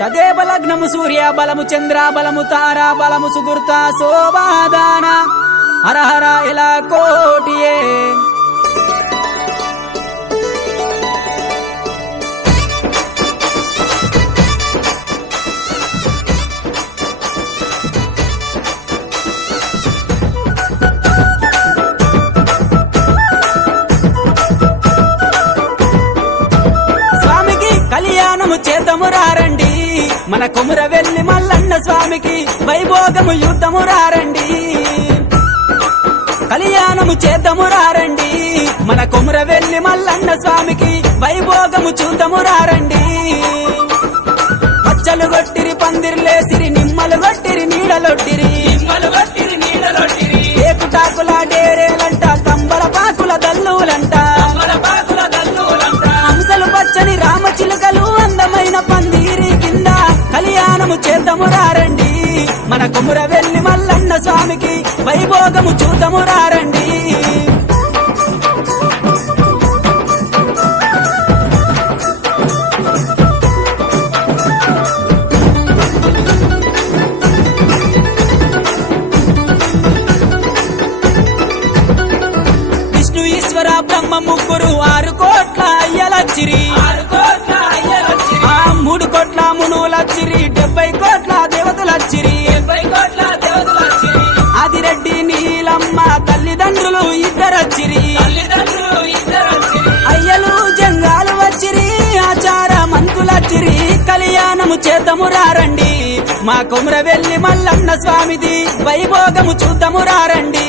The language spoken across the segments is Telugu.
తదేవ లగ్నము సూర్య బలము చంద్ర బలము తారా బలము సుగుర్త శోభాదాన హరహర ఇలా కోటియే కళ్యాణము చేద్దాము రారండి మన కొమురవెల్లి మల్లన్న స్వామికి వైభోగము యుద్ధము రారండి కళ్యాణము చేద్దాము రారండి మన కొమురవెల్లి మల్లన్న స్వామికి వైభోగము చూద్దాము రారండి పచ్చలు గొట్టిరి పందిర్లేసిరి నిమ్మలు గొట్టిరి నీడలొట్టిరి ఏకుటాకుల డేరేలంట కంబల పాకుల దల్లులంట హంసలు పచ్చని రామచిలుకలు అందమైన పందిరి కింద కళ్యాణము చేద్దాము రారండి మన కొమురవెల్లి మల్లన్న స్వామికి వైభోగము చూద్దాము రారండి విష్ణు ఈశ్వర బ్రహ్మ ముగ్గురు 6 కోట్ల అయ్యలచ్చిరి 3 కోట్ల మునులచ్చిరి 70 కోట్ల దేవతలచ్చిరి ఆదిరెడ్డి నీలమ్మ తల్లిదండ్రులు ఇద్దరచ్చిరి అయ్యలు జంగాలు వచ్చిరి ఆచార మంతులచ్చిరి కళ్యాణము చేద్దాము రారండి మా కొమురవెల్లి మల్లన్న స్వామిది వైభోగము చూద్దాము రారండి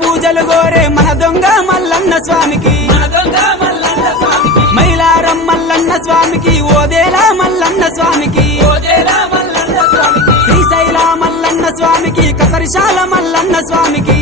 పూజలు గోరే మన దొంగ మల్లన్న స్వామికి మైలారం మల్లన్న స్వామికి ఓదేలా మల్లన్న స్వామికి శ్రీశైల మల్లన్న స్వామికి కకరిశాల మల్లన్న స్వామికి